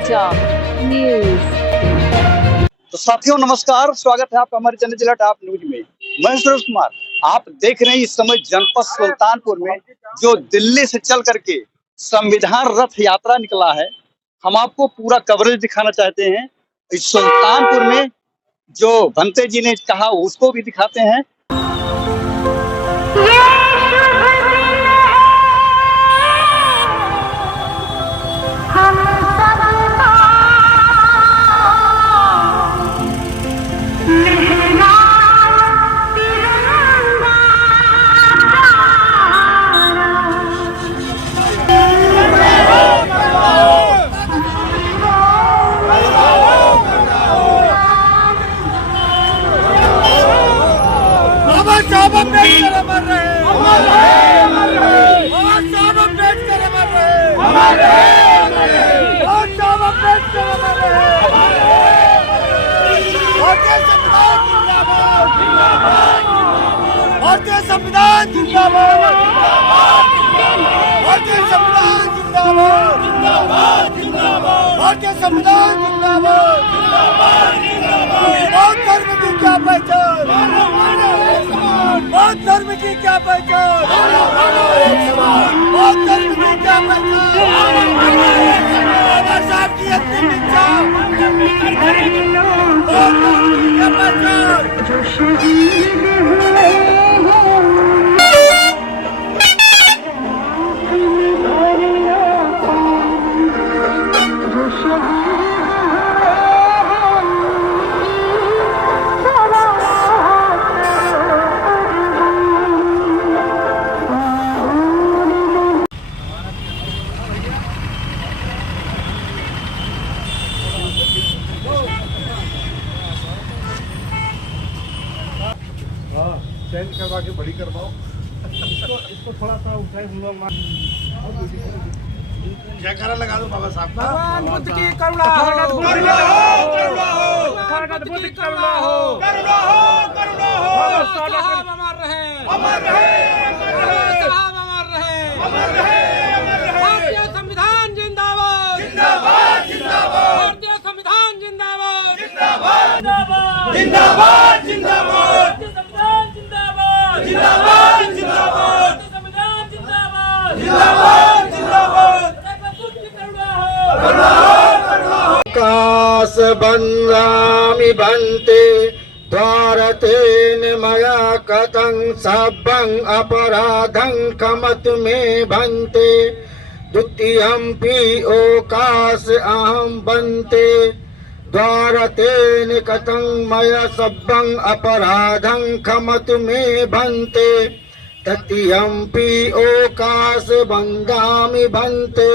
Top news. तो साथियों नमस्कार, स्वागत है आपका हमारे चैनल जिला टॉप न्यूज में। मैं सुरेश कुमार, आप देख रहे हैं इस समय जनपद सुल्तानपुर में जो दिल्ली से चल करके संविधान रथ यात्रा निकला है। हम आपको पूरा कवरेज दिखाना चाहते हैं। इस सुल्तानपुर में जो भंते जी ने कहा उसको भी दिखाते हैं। भारतीय संविधान जिंदाबाद, भारतीय संविधान जिंदाबाद, भारतीय संविधान जिंदाबाद। बौद्ध धर्म की क्या पहचान, बौद्ध धर्म की क्या पहचान, बौद्ध धर्म की क्या पहचान। बाबा साहब की अंतिम इच्छा, बौद्ध धर्म की क्या पहचान। चेंज करवा के बड़ी करवाओ। इसको थोड़ा सा उठाए जयकारा लगा दो बाबा साहब का। भगवान बुद्ध की करुणा हो, करुणा हो, करुणा हो, भगवान बुद्ध की करुणा हो, करुणा हो, करुणा हो। साहब अमर रहे, अमर रहे, अमर रहे, साहब अमर रहे, अमर रहे, अमर रहे। भारतीय संविधान जिंदाबाद, जिंदाबाद, जिंदाबाद। भारतीय संविधान जिंदाबाद, जिंदाबाद, जिंदाबाद, जिंदाबाद, जिंदाबाद। जिंदाबाद, जिंदाबाद, संविधान जिंदाबाद, जिंदाबाद, जिंदाबाद। कास बंदामि बंते द्वारतेन मया कतं सब्बं अपराधं कमत में बंते द्वितीयंपि ओकास अहं बंते द्वारतेन कतं मया सब्बं अपराधं खमत में बंते तृतीयंपि ओकास बंदामि बंते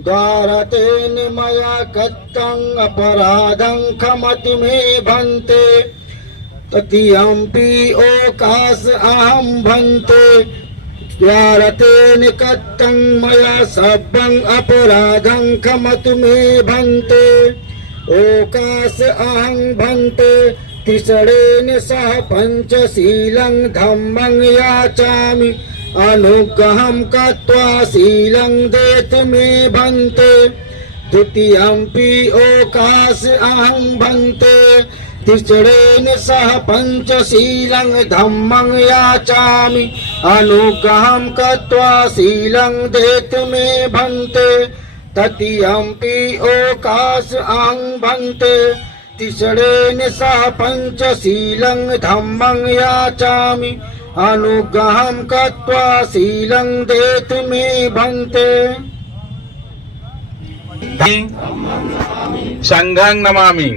द्वारतेन मया कतं अपराधं खमत में बंते तृतीयंपि ओकास अहं बंते द्वारतेन कतं मया सब्बं अपराधं खमत में बंते ओकास अहं बंते तिसरेण सह पंचशीलं धम्मं याचामि अनुग्रहं कृत्वा शीलं देत मे बंते द्वितीयंपि ओकास अहं बंते तिसरेण सह पंचशीलं धम्मं याचामि अनुग्रहं कृत्वा शीलं देत मे बंते तृतीयंपि ओकास अहं बंते तिसरेण सह पंचशीलं धम्मं याचामि अनुग्रहं कृत्वा शीलं देत मे बंते संघं नमामि।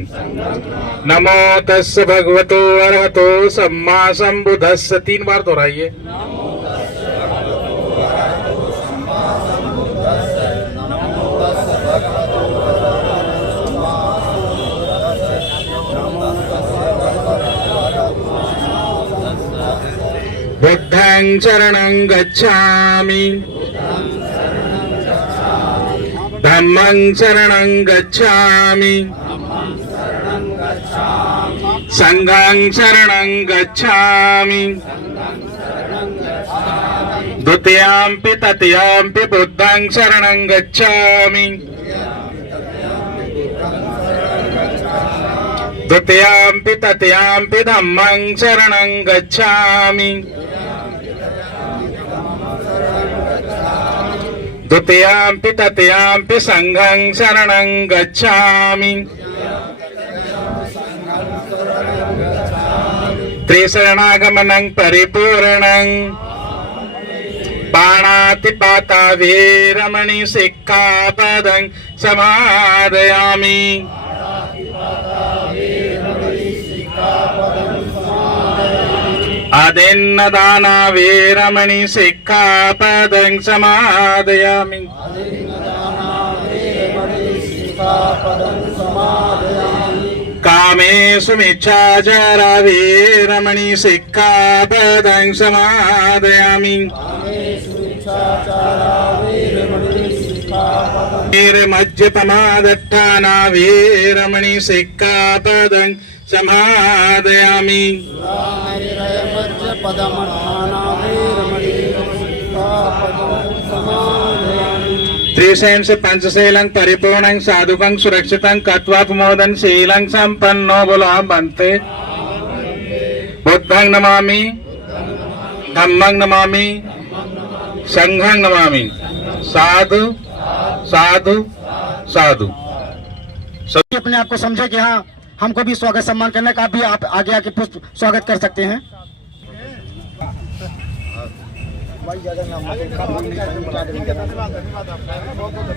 नमो तस्य भगवतो अरहतो सम्मा संबुद्धस्य। 3 बार दोहराइए। बुद्धं शरणं गच्छामि, धम्मं शरणं गच्छामि, संघं शरणं गच्छामि, द्वितीयंपि तृतीयंपि बुद्धं शरणं गच्छामि, द्वितीयाम्पि तृतीयाम्पि धम्मं शरणं गच्छामि द्वितीयाम्पि तृतीयाम्पि संघं शरणं गच्छामि त्रिशरणागमनं परिपूर्णं पाणातिपाता वीरमणि सिक्खापदं समादयामि आदिन्नदाना वीरमणि सिक्खापदं समादयामि कामेषु मिच्छाचारा वीरमणि सिक्खापदं समादयामि वीरमज्जपमादट्ठाना वीरमणि सिक्खापदं समादयामि त्रिशैंस पंचशीलं परिपूर्णं साधुकं सुरक्षितं कत्वापमोदन शीलं संपन्नो बोलाम बनते बुद्धं नमामि धम्मं नमामि संघं नमामि साधु साधु साधु। सभी अपने आप को समझे कि हाँ हमको भी स्वागत सम्मान करने का, भी आप आगे आके पुष्प स्वागत कर सकते हैं।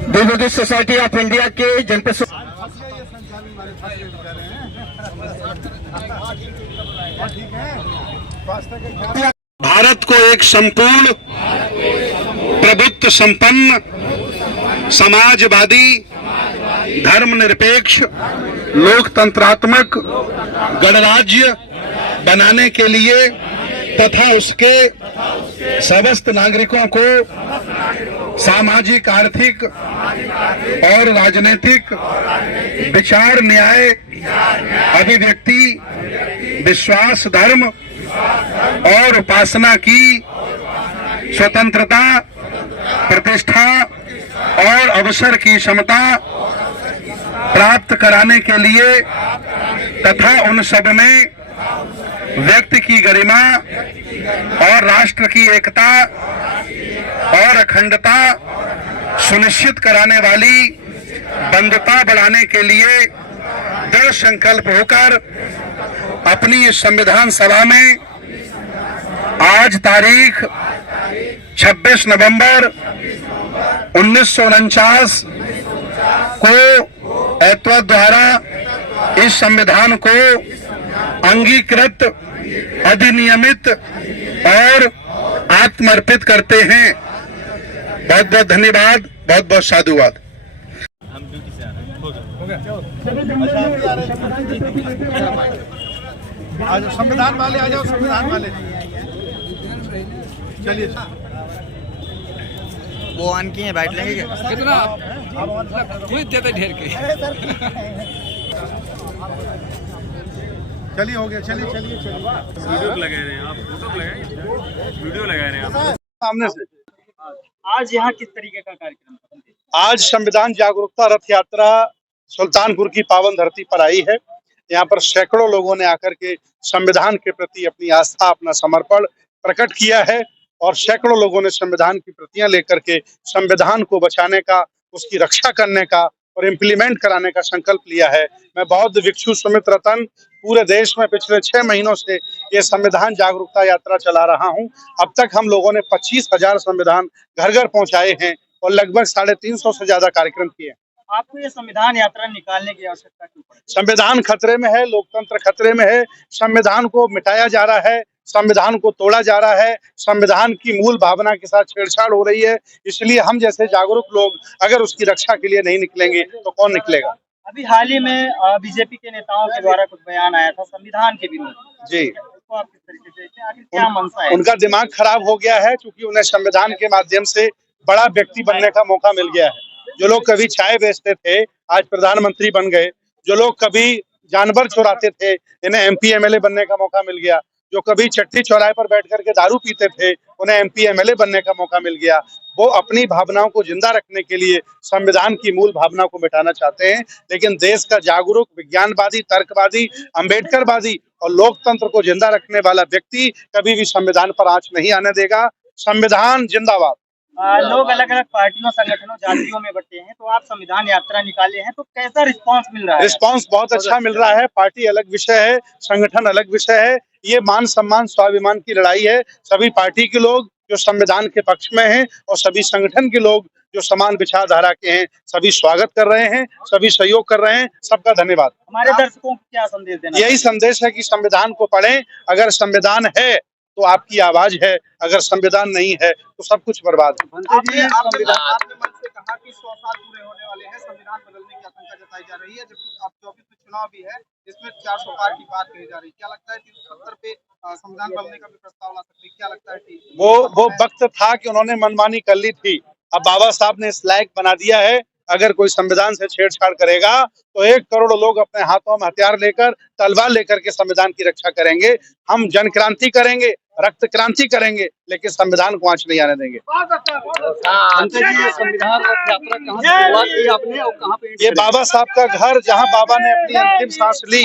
बुद्धिस्ट सोसाइटी ऑफ इंडिया के जनपद भारत को एक संपूर्ण प्रभुत्व संपन्न समाजवादी धर्मनिरपेक्ष लोकतंत्रात्मक गणराज्य बनाने के लिए तथा उसके समस्त नागरिकों को सामाजिक, आर्थिक और राजनीतिक विचार, न्याय, अभिव्यक्ति, विश्वास, धर्म और उपासना की स्वतंत्रता, प्रतिष्ठा और अवसर की क्षमता प्राप्त कराने के लिए तथा उन सब में व्यक्ति की गरिमा और राष्ट्र की एकता और अखंडता सुनिश्चित कराने वाली बंधुता बढ़ाने के लिए दृढ़ संकल्प होकर अपनी इस संविधान सभा में आज तारीख 26 नवंबर 1949 को एतवाद द्वारा इस संविधान को अंगीकृत, अधिनियमित और आत्मर्पित करते हैं। बहुत बहुत धन्यवाद, बहुत बहुत साधुवाद। आज संविधान वाले आ जाओ, संविधान वाले चलिए। वो ऑन किए हैं, बैठ लेंगे क्या? कितना कोई देते ढेर के। चलिए हो गया, चलिए चलिए चलिए। वीडियो लगा रहे हैं आप, फोटो लगाएंगे, वीडियो लगा रहे हैं आप। सामने से आज यहाँ किस तरीके का कार्यक्रम? आज संविधान जागरूकता रथ यात्रा सुल्तानपुर की पावन धरती पर आई है। यहाँ पर सैकड़ों लोगों ने आकर के संविधान के प्रति अपनी आस्था, अपना समर्पण प्रकट किया है और सैकड़ों लोगों ने संविधान की प्रतियां लेकर के संविधान को बचाने का, उसकी रक्षा करने का और इम्प्लीमेंट कराने का संकल्प लिया है। मैं बौद्ध भिक्षु सुमित रतन पूरे देश में पिछले 6 महीनों से ये संविधान जागरूकता यात्रा चला रहा हूँ। अब तक हम लोगों ने 25,000 संविधान घर घर पहुंचाए हैं और लगभग 350 से ज्यादा कार्यक्रम किए। आपको ये संविधान यात्रा निकालने की आवश्यकता क्यों पड़ी? संविधान खतरे में है, लोकतंत्र खतरे में है, संविधान को मिटाया जा रहा है, संविधान को तोड़ा जा रहा है, संविधान की मूल भावना के साथ छेड़छाड़ हो रही है। इसलिए हम जैसे जागरूक लोग अगर उसकी रक्षा के लिए नहीं निकलेंगे तो कौन निकलेगा। अभी हाल ही में बीजेपी के नेताओं के द्वारा कुछ बयान आया था संविधान के विरोध। जी, तो आप किस तरीके से, आखिर क्या मंशा है? उनका दिमाग खराब हो गया है क्योंकि उन्हें संविधान के माध्यम से बड़ा व्यक्ति बनने का मौका मिल गया है। जो लोग कभी चाय बेचते थे आज प्रधानमंत्री बन गए, जो लोग कभी जानवर चुराते थे इन्हें MP MLA बनने का मौका मिल गया, जो कभी चट्टी चौराहे पर बैठ करके दारू पीते थे, उन्हें MP MLA बनने का मौका मिल गया। वो अपनी भावनाओं को जिंदा रखने के लिए संविधान की मूल भावना को मिटाना चाहते हैं, लेकिन देश का जागरूक, विज्ञानवादी, तर्कवादी, अम्बेडकरवादी और लोकतंत्र को जिंदा रखने वाला व्यक्ति कभी भी संविधान पर आंच नहीं आने देगा। संविधान जिंदाबाद। लोग अलग अलग पार्टियों, संगठनों, जातियों में बटे हैं, तो आप संविधान यात्रा निकाले हैं, तो कैसा रिस्पांस मिल रहा है? रिस्पांस बहुत अच्छा मिल रहा है। पार्टी अलग विषय है, संगठन अलग विषय है। ये मान सम्मान स्वाभिमान की लड़ाई है। सभी पार्टी के लोग जो संविधान के पक्ष में हैं और सभी संगठन के लोग जो समान विचारधारा के हैं, सभी स्वागत कर रहे हैं, सभी सहयोग कर रहे हैं। सबका धन्यवाद। हमारे दर्शकों को क्या संदेश देना? यही संदेश है कि संविधान को पढ़ें। अगर संविधान है तो आपकी आवाज है, अगर संविधान नहीं है तो सब कुछ बर्बाद है। आपने मन से कहा कि 100 साल पूरे होने वाले हैं, संविधान बदलने की आशंका जताई जा रही है, जबकि अब 24 में चुनाव भी है, जिसमें 400 पार की बात कही जा रही है। क्या लगता है 370 पे संविधान बदलने का भी प्रस्ताव ला सकते हैं? क्या लगता है ठीक वो वक्त था कि उन्होंने मनमानी कर ली थी। अब बाबा साहब ने इस लायक बना दिया है, अगर कोई संविधान से छेड़छाड़ करेगा तो 1 करोड़ लोग अपने हाथों में हथियार लेकर, तलवार लेकर के संविधान की रक्षा करेंगे। हम जन क्रांति करेंगे, रक्त क्रांति करेंगे, लेकिन संविधान को आंच नहीं आने देंगे। संविधान रथ यात्रा कहाँ से शुरुआत की आपने और कहाँ पे? ये बाबा साहब का घर, जहाँ बाबा ने अपनी अंतिम सांस ली,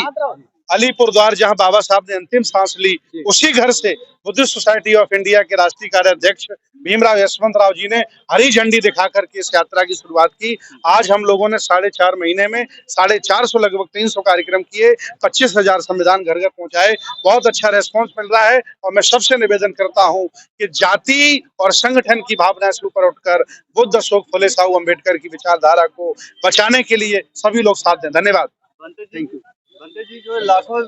अलीपुर द्वार, जहाँ बाबा साहब ने अंतिम सांस ली, उसी घर से बुद्धिस्ट सोसाइटी ऑफ इंडिया के राष्ट्रीय कार्याध्यक्ष भीमराव यशवंतराव जी ने हरी झंडी दिखा करके इस यात्रा की शुरुआत की। आज हम लोगों ने 4.5 महीने में 450 लगभग 300 कार्यक्रम किए, 25,000 संविधान घर घर पहुंचाए। बहुत अच्छा रेस्पॉन्स मिल रहा है और मैं सबसे निवेदन करता हूं कि जाति और संगठन की भावना से ऊपर उठकर बुद्ध, अशोक, फुले, साहू, अम्बेडकर की विचारधारा को बचाने के लिए सभी लोग साथ दें। धन्यवाद। Thank you. बंदे जी जो लाखों